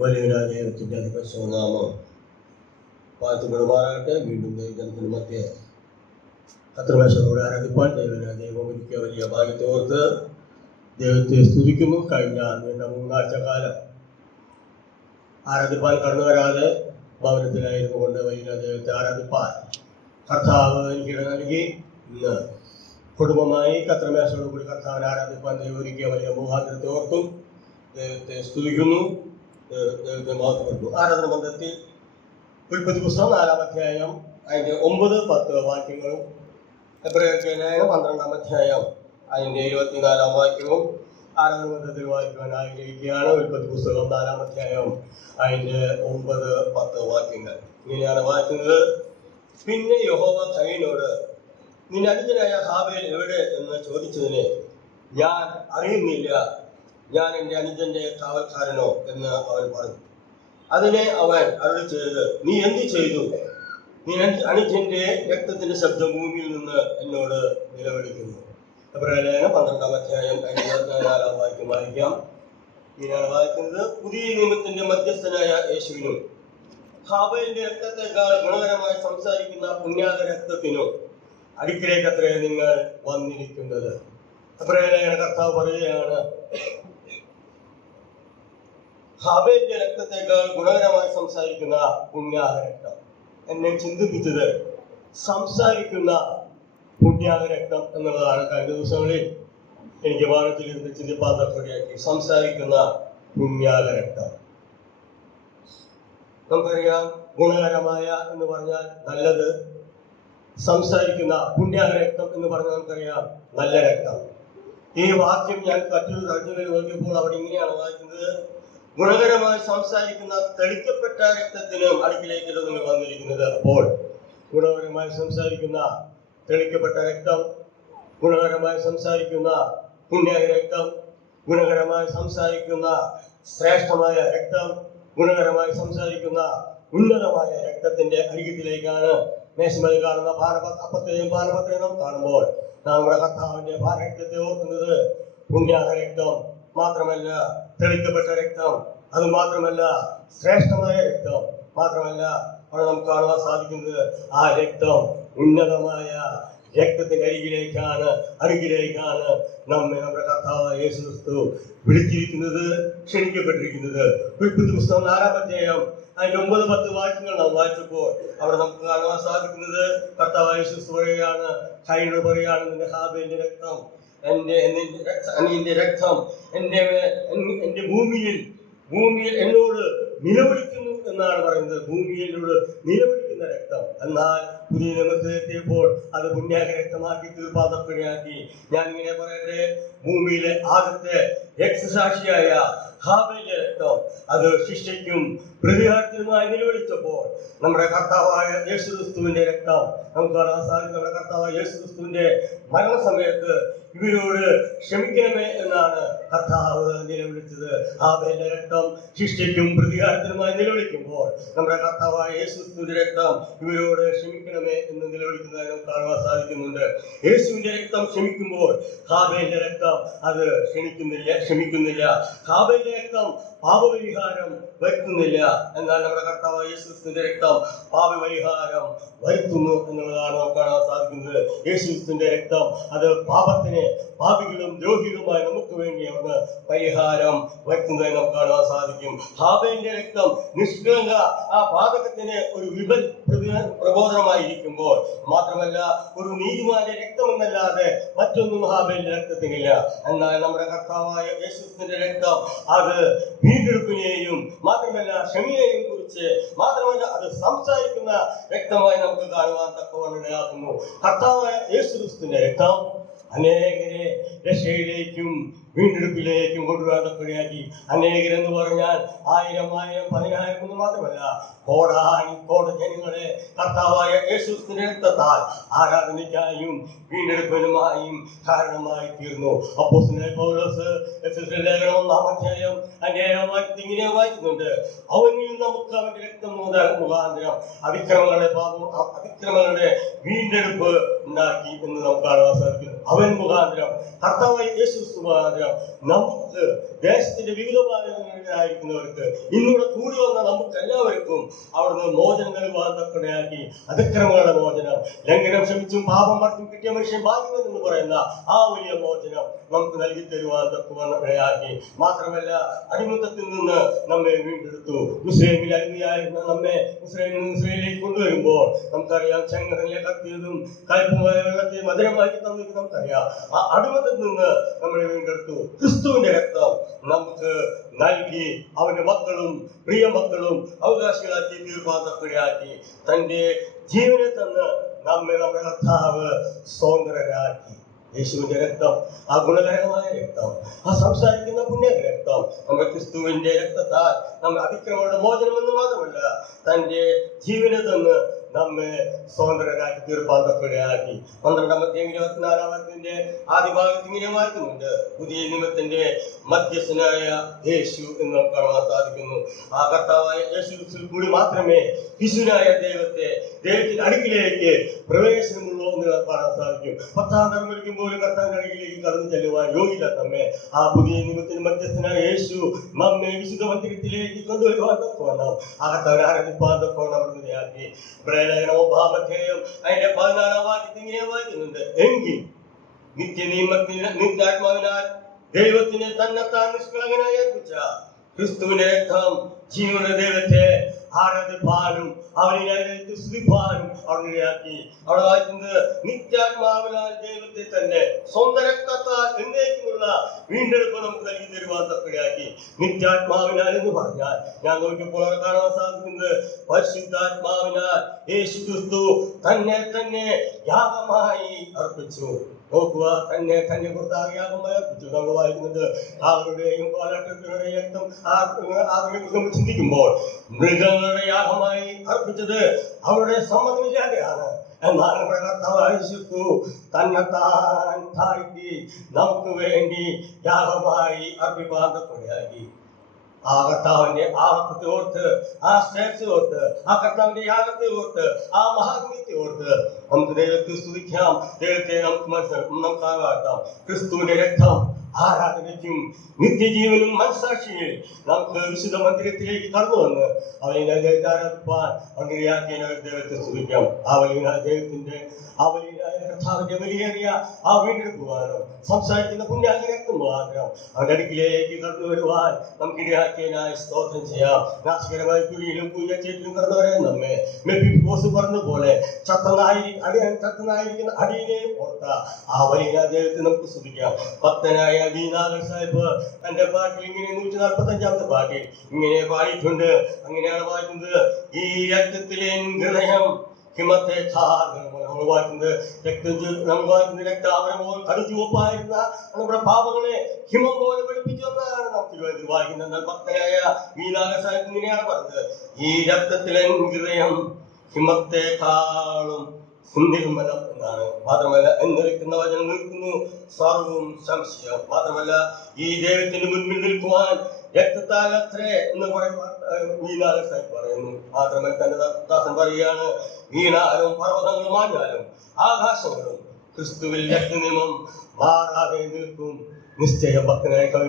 വലിയ ദൈവത്തിൻ്റെ അതിപരിശുദ്ധനാമം വാഴ്ത്തപ്പെടുമാറാകട്ടെ. വീണ്ടും ദൈവജനത്തിന് മധ്യേ കർത്തൃമേശയോടെ ആരാധിപ്പാൻ ദൈവം ഒരുക്കിയ വലിയ ഭാഗ്യത്തെ ഓർത്ത് ദൈവത്തെ സ്തുതിക്കുന്നു. കഴിഞ്ഞ നീണ്ട 3 ആഴ്ച കാലം ആരാധിപ്പാൻ കടന്നു വരാതെ ഭവനത്തിലായിരുന്നു കൊണ്ട് വലിയ ദൈവത്തെ ആരാധിപ്പാൻ കർത്താവ് എനിക്കിട നൽകി. ഇന്ന് കുടുംബമായി കർത്തൃമേശയോട് കൂടി കർത്താവിനെ ആരാധിപ്പാൻ ദൈവം ഒരുക്കിയ വലിയ മുഖാന്തരത്തെ ഓർത്തും ദൈവത്തെ സ്തുതിക്കുന്നു, ദൈവത്തെ മഹത്വപ്പെടുന്നു. ആരാധന ബന്ധത്തിൽ ഉൽപ്പത്തി പുസ്തകം 4-ാം അധ്യായം അതിൻ്റെ 9-10 വാക്യങ്ങളും, എബ്രായർക്ക് ലേഖനം 12-ാം അധ്യായം അതിൻ്റെ 24-ാം വാക്യവും ആരാധന ബന്ധത്തിൽ വായിക്കുവാൻ ആഗ്രഹിക്കുകയാണ്. ഉൽപ്പത്തി പുസ്തകം 4-ാം അധ്യായം അതിൻ്റെ 9-10 വാക്യങ്ങൾ ഇങ്ങനെയാണ് വായിക്കുന്നത്. പിന്നെ യഹോവ കയീനോട്, നിന്റെ അനുജനായ ഹാബേൽ എവിടെ എന്ന് ചോദിച്ചതിന്, ഞാൻ അറിയുന്നില്ല, ഞാൻ എൻ്റെ അനുജന്റെ കാവൽക്കാരനോ എന്ന് അവൻ പറഞ്ഞു. അതിനെ അവൻ അരുളി ചെയ്തത്, നീ എന്ത് ചെയ്തു? നീ അനുജന്റെ രക്തത്തിന്റെ ശബ്ദം ഭൂമിയിൽ നിന്ന് എന്നോട് നിലവിളിക്കുന്നു. എബ്രായലേഖനം 12-ാം അധ്യായം 24-ാം വാക്യം വായിക്കാം. ഇങ്ങനെയാണ് വായിക്കുന്നത്. പുതിയ നിയമത്തിന്റെ മധ്യസ്ഥനായ യേശുവിനും ഹാബേലിന്റെ രക്തത്തെക്കാൾ ഗുണകരമായി സംസാരിക്കുന്ന പുണ്യാക രക്തത്തിനും അടുക്കിലേക്കത്രേ നിങ്ങൾ വന്നിരിക്കുന്നത്. എബ്രായലേഖന കർത്താവ് പറയുകയാണ്, ഹാബേലിന്റെ രക്തത്തെക്കാൾ ഗുണകരമായി സംസാരിക്കുന്ന പുണ്യാക രക്തം. എന്നെ ചിന്തിപ്പിച്ചത് സംസാരിക്കുന്ന പുണ്യാക രക്തം എന്നുള്ളതാണ്. കഴിഞ്ഞ ദിവസങ്ങളിൽ എനിക്ക് ഭാരതത്തിലിരുന്ന് ചിന്തിപ്പാൻ തക്കവണ്ണം സംസാരിക്കുന്ന പുണ്യാക രക്തം. നമുക്കറിയാം, ഗുണകരമായ എന്ന് പറഞ്ഞാൽ നല്ലത്, സംസാരിക്കുന്ന പുണ്യാക രക്തം എന്ന് പറഞ്ഞാൽ നമുക്കറിയാം നല്ല രക്തം. ഈ വാക്യം ഞാൻ മറ്റൊരു തർജ്ജമയിൽ നോക്കിയപ്പോൾ അവിടെ ഇങ്ങനെയാണ് വായിക്കുന്നത്, ഗുണകരമായി സംസാരിക്കുന്ന തെളിക്കപ്പെട്ട രക്തത്തിനും അടുക്കിലേക്ക് നിങ്ങൾ വന്നിരിക്കുന്നത്. അപ്പോൾ ഗുണകരമായി സംസാരിക്കുന്ന തെളിക്കപ്പെട്ട രക്തം, ഗുണകരമായി സംസാരിക്കുന്ന പുണ്യാക രക്തം, ഗുണകരമായി സംസാരിക്കുന്ന ശ്രേഷ്ഠമായ രക്തം, ഗുണകരമായി സംസാരിക്കുന്ന ഉന്നതമായ രക്തത്തിന്റെ അരികത്തിലേക്കാണ് മേശമേൽ കാണുന്ന അപ്പത്തെയും പാനപത്രെയും നാം കാണുമ്പോൾ നമ്മുടെ കർത്താവിന്റെ രക്തത്തെ ഓർക്കുന്നത്. പുണ്യാക രക്തം മാത്രമല്ല, തെളിക്കപ്പെട്ട രക്തം, അത് മാത്രമല്ല ശ്രേഷ്ഠമായ രക്തം മാത്രമല്ല, അവിടെ നമുക്ക് കാണുവാൻ സാധിക്കുന്നത് ആ രക്തം ഉന്നതമായ രക്തത്തിന്റെ അരികിലേക്കാണ് നമ്മെ നമ്മുടെ കർത്താവ് യേശു ക്രിസ്തു വിളിച്ചിരിക്കുന്നത്, ക്ഷണിക്കപ്പെട്ടിരിക്കുന്നത്. ഉൽപ്പത്തി പുസ്തകം 4-ാം അധ്യായം അതിന്റെ 9-10 വാക്യങ്ങൾ നാം വായിച്ചപ്പോൾ അവിടെ നമുക്ക് കാണുവാൻ സാധിക്കുന്നത്, കർത്താവ് യേശു ക്രിസ്തു പറയുകയാണ്, കയീനോട് പറയുകയാണ്, നിന്റെ ഹാബേലിന്റെ രക്തം എന്റെ രക്തം എന്റെ ഭൂമിയിൽ എന്നോട് നിലവിളിക്കുന്നു എന്നാണ് പറയുന്നത്. ഭൂമിയിലോട് നിലവിളിക്കുന്ന രക്തം. എന്നാൽ പുതിയ നിയമത്തിലെത്തിയപ്പോൾ അത് പുണ്യാക രക്തമാക്കി തീർപ്പാതപ്പുഴയാക്കി. ഞാൻ ഇങ്ങനെ പറയട്ടെ, ഭൂമിയിലെ ആദ്യത്തെ രക്തസാക്ഷിയായ ഹാബേലിന്റെ രക്തം അത് ശിക്ഷയ്ക്കും പ്രതികാരത്തിനുമായി നിലവിളിച്ചപ്പോൾ നമ്മുടെ കർത്താവായ യേശു ക്രിസ്തുവിന്റെ രക്തം നമുക്ക് കാണാൻ സാധിക്കും. നമ്മുടെ കർത്താവായ യേശു ക്രിസ്തുവിന്റെ മരണസമയത്ത് ഇവരോട് ക്ഷമിക്കണമേ എന്നാണ് കർത്താവ് നിലവിളിച്ചത്. ഹാബേലിന്റെ രക്തം ശിക്ഷയ്ക്കും പ്രതികാരത്തിനുമായി നിലവിളിക്കുമ്പോൾ നമ്മുടെ കർത്താവായ യേശു ക്രിസ്തുവിന്റെ രക്തം ഇവരോട് ക്ഷമിക്കണമേ എന്ന് നിലവിളിക്കുന്നതായി നമുക്ക് കാണുവാൻ സാധിക്കുന്നുണ്ട്. യേശുവിന്റെ രക്തം ക്ഷമിക്കുമ്പോൾ ഹാബേലിന്റെ രക്തം അത് ക്ഷമിക്കുന്നില്ല. ഹാബേലിന്റെ രക്തം പാപപരിഹാരം വരുത്തുന്നില്ല. എന്നാൽ നമ്മുടെ കർത്താവായ യേശു ക്രിസ്തുവിന്റെ രക്തം പാപപരിഹാരം വരുത്തുന്നു എന്നുള്ളതാണ് നമുക്ക് കാണാൻ സാധിക്കുന്നത്. യേശു ക്രിസ്തുവിന്റെ രക്തം അത് പാപികളും ദ്രോഹികളുമായി നമുക്ക് വേണ്ടി അവിടുന്ന് പരിഹാരം വരുത്തുന്നതായി നമുക്ക് കാണാൻ സാധിക്കും. ഹാബേലിന്റെ രക്തം നിഷ്കളങ്ക ആ പാതകത്തിന് ഒരു പ്രബോധനമായിരിക്കുമ്പോൾ മാത്രമല്ല, ഒരു നീതിമാന്റെ രക്തം എന്നല്ലാതെ മറ്റൊന്നും ഹാബേലിന്റെ രക്തത്തിനില്ല. എന്നാൽ നമ്മുടെ കർത്താവായ യേശു ക്രിസ്തുവിന്റെ രക്തം അത് വീണ്ടെടുപ്പിനെയും മാത്രമല്ല ക്ഷമയെയും കുറിച്ച് മാത്രമല്ല അത് സംസാരിക്കുന്ന രക്തമായി നമുക്ക് കാണുവാൻ തക്കവണ്ണം ഇടയാക്കുന്നു. കർത്താവായ യേശു ക്രിസ്തുവിന്റെ രക്തം അനേകരെ രക്ഷയിലേക്കും വീണ്ടെടുപ്പിലേക്കും കൊണ്ടുവരാൻ തക്കവണ്ണം. അനേകരെന്ന് പറഞ്ഞാൽ 1000, 10,000 എന്ന് മാത്രമല്ല, കോടാനുകോടി ജനങ്ങളെ കർത്താവായ യേശു ക്രിസ്തുവിന്റെ രക്തത്താൽ ആരാധനയ്ക്കായും വീണ്ടെടുപ്പിനുമായും കാരണമായി തീർന്നു. അപ്പോസ്തലനായ പൗലോസ് എഫെസ്യർ ലേഖനം 1-ാം അധ്യായം 7-ാം വാക്യത്തിൽ ഇങ്ങനെ വായിക്കുന്നുണ്ട്, അവനിൽ നമുക്ക് അവന്റെ രക്തം മുഖാന്തരം അതിക്രമങ്ങളുടെ വീണ്ടെടുപ്പ് ഉണ്ടാക്കി എന്ന് നമുക്ക് കാണുവാൻ സാധിക്കുന്നു. അവൻ മുഖാന്തരം കർത്താവായ യേശു മുഖാന്തരം നമുക്ക് ദേശത്തിന്റെ വിവിധ ഭാഗങ്ങളിലായിരിക്കുന്നവർക്ക് ഇന്നിവിടെ കൂടി വന്ന നമുക്ക് എല്ലാവർക്കും അവിടുന്ന് മോചനം നൽകുവാൻ തക്കടയാക്കി അതിക്രമങ്ങളുടെ മോചനം, ലംഘനം ക്ഷമിച്ചും പാപം വർത്തും കിട്ടിയ മനുഷ്യൻ ഭാഗ്യമെന്ന് പറയുന്ന ആ വലിയ മോചനം നമുക്ക് നൽകി തരുവാൻ തക്കവണ്ണയാക്കി. മാത്രമല്ല, അടിമത്തത്തിൽ നിന്ന് നമ്മെ വീണ്ടെടുത്തു. മുസ്ലിമിൽ അടിമയായിരുന്ന നമ്മെ മുസ്ലിമിൽ നിന്ന് ഇസ്രായേലിലേക്ക് കൊണ്ടുവരുമ്പോൾ നമുക്കറിയാം, ചെങ്കടലിലെ കത്തിയതും കയ്പുമായ വെള്ളത്തെ മധുരമാക്കി തന്നത് നമുക്കറിയാം. ആ അടിമത്തത്തിൽ നിന്ന് നമ്മളെ വീണ്ടെടുത്തു. ക്രിസ്തുവിന്റെ രക്തം നമുക്ക് നൽകി അവന്റെ മക്കളും പ്രിയ മക്കളും അവകാശികളാക്കി തീർപ്പാൻ തക്കവണ്ണയാക്കി. തന്റെ ജീവനെ തന്ന് നമ്മെ നമ്മുടെ കർത്താവ് സ്വതന്ത്രരാക്കി. യേശുവിന്റെ രക്തം, ആ ഗുണകരമായ രക്തം, ആ സംസാരിക്കുന്ന പുണ്യ രക്തം, നമ്മുടെ ക്രിസ്തുവിന്റെ രക്തത്താൽ നമ്മൾ അതിക്രമങ്ങളുടെ മോചനമെന്ന് മാത്രമല്ല, തന്റെ ജീവനെ തന്ന് നമ്മെ സ്വതന്ത്രരാക്കി തീർപ്പാൻ തക്കവണ്ണയാക്കി. 12-ാമത്തെ 24-ാമത്തിന്റെ ആദ്യ ഭാഗത്ത് ഇങ്ങനെ വായിക്കുന്നുണ്ട്: പുതിയ നിയമത്തിന്റെ മധ്യസ്ഥനായ യേശു എന്ന് നമുക്ക് കാണാൻ സാധിക്കുന്നു. ആ കർത്താവായ യേശു കൂടി മാത്രമേ പിശുനായ ദൈവത്തിന്റെ അടുക്കിലേക്ക് പ്രവേശനമുള്ളൂ എന്ന് കാണാൻ സാധിക്കും. 10-ാം തരം ഒരിക്കും പോലും കർത്താവിന്റെ അടുക്കിലേക്ക് കടന്നു ചെല്ലുവാൻ യോഗ്യത നമ്മെ ആ പുതിയ നിയമത്തിന്റെ മധ്യസ്ഥനായ യേശു നമ്മെ വിശുദ്ധ മന്ദിരത്തിലേക്ക് കൊണ്ടുവരുവാൻ തക്കവണ്ണം ആ കർത്താവിനെ ആരാധിപ്പാൻ തക്കവണ്ണം അവിടുന്ന് ഒബാമധ്യായം അതിന്റെ 14-ാം വാക്യത്തിൽ ഇങ്ങനെ വായിക്കുന്നുണ്ട്: എങ്കിൽ നിത്യാത്മാവിനാൽ ദൈവത്തിന് തന്നെത്താൻ നിഷ്കളങ്കനായി അർപ്പിച്ച ക്രിസ്തുവിന്റെ രക്തം ജീവനുള്ള ദൈവത്തെ ആരാധിപ്പാനും അവനെ സ്തുതിപ്പാനും അവിടെയാക്കി. അവിടെ വായിക്കുന്നത് നിത്യാത്മാവിനാൽ ദൈവത്തെ തന്നെ സ്വന്തം രക്തത്താൽ എന്നേക്കുമുള്ള വീണ്ടെടുപ്പ് നമുക്ക് നൽകി തരുവാൻ തക്കവണ്ണയാക്കി. നിത്യാത്മാവിനാൽ എന്ന് പറഞ്ഞാൽ ഞാൻ നോക്കിയപ്പോൾ അവിടെ കാണാൻ സാധിക്കുന്നത് പരിശുദ്ധാത്മാവിനാൽ യേശു ക്രിസ്തു തന്നെ യാഗമായി അർപ്പിച്ചു. നോക്കുക, തന്നെ യാഗമായി അർപ്പിച്ചു. നമ്മൾ വായിക്കുന്നത് ആളുകളുടെയും കാലഘട്ടത്തിലുടെയും രക്തം ചിന്തിക്കുമ്പോൾ മൃഗങ്ങളുടെ യാഗമായി അർപ്പിച്ചത് അവരുടെ സമ്മതമില്ലാതെയാണ്. എന്നാൽ നമ്മുടെ കർത്താവായ യേശു തന്നെത്താൻ താഴ്ത്തി നമുക്ക് വേണ്ടി യാഗമായി അർപ്പിപ്പാൻ തക്കവണ്ണയാക്കി. ആ കർത്താവിന്റെ ആവത്തെ ഓർത്ത്, ആ സ്നേഹത്തെ ഓർത്ത്, ആ കർത്താവിന്റെ യാഗത്തെ ഓർത്ത്, ആ മഹാത്മ്യത്തെ ഓർത്ത് നമുക്ക് ദൈവത്തെ സ്തുതിക്കാം, ദൈവത്തെ നമുക്ക് ആകാത്താം. ക്രിസ്തുവിന്റെ രക്തം ആരാധനയ്ക്കും നിത്യജീവനും മനസാക്ഷിയിൽ നമുക്ക് വിശുദ്ധ മന്ദിരത്തിലേക്ക് കടന്നു വന്ന് അവനെ ആരാധിപ്പാൻ അങ്ങനെയാക്കിയ ദൈവത്തെ സ്തുതിക്കാം. ആ വലിയ ദൈവത്തിന്റെ ആ വലിയ കർത്താവിന്റെ വലിയേറിയ ആ വീണ്ടെടുക്കുവാനും സംസാരിക്കുന്ന പുണ്യാഗ്നി രക്തം മാത്രം അവന്റെ അടുക്കിലേക്ക് കടന്നു വരുവാൻ നമുക്ക് ഇടയാക്കിയതിനായി സ്തോത്രം ചെയ്യാം. നാശകരമായ കുഴിയിലും പൂജച്ചേറ്റിലും കടന്നവരെ നമ്മെ മെപ്പിക്കോസ് പറഞ്ഞതുപോലെ ചത്തനായിരിക്കുന്ന അടിയിനെ ഓർത്ത ആ വലിയ ദൈവത്തെ നമുക്ക് സ്തുതിക്കാം. ഭക്തനായ ദീനാഥൻ സാഹിബ് തന്റെ പാട്ടിൽ ഇങ്ങനെ 145-ാമത്തെ പാട്ടിൽ ഇങ്ങനെ പാടിയിട്ടുണ്ട്. അങ്ങനെയാണ് വായിക്കുന്നത്: ഈ രക്തത്തിലെ ഹൃദയം ഹിമത്തെ നമ്മൾ വായിക്കുന്നത് രക്താവരം പോലെ കടുചുവപ്പായിരുന്ന നമ്മുടെ പാപങ്ങളെ ഹിമം പോലെ വെളുപ്പിച്ചു എന്നാണ് നാം തിരുവനന്തപുരത്ത് വായിക്കുന്നത്. എന്നാൽ ഭക്തനായ ദീനാഥൻ സാഹിബ് ഇങ്ങനെയാണ് പറഞ്ഞത്: ഈ രക്തത്തിലെ ഹൃദയം ഹിമത്തെക്കാളും നിർമ്മലം എന്നാണ്. മാത്രമല്ല, എന്നിരിക്കുന്ന വചനം നിൽക്കുന്നു സർവവും സംശയം. മാത്രമല്ല, ഈ ദൈവത്തിന്റെ മുൻപിൽ നിൽക്കുവാൻ രക്തത്താൽ അത്രേ എന്ന് പറയുന്നു. മാത്രമല്ല, തന്റെ ദാസൻ പറയുകയാണ്: വീണാലും പർവ്വതങ്ങളും മാഞ്ഞാലും ആകാശങ്ങളും ക്രിസ്തുവിൽ രക്തനിയമം മാറാതെ നിൽക്കും. നിശ്ചയ ഭക്തനായ കവി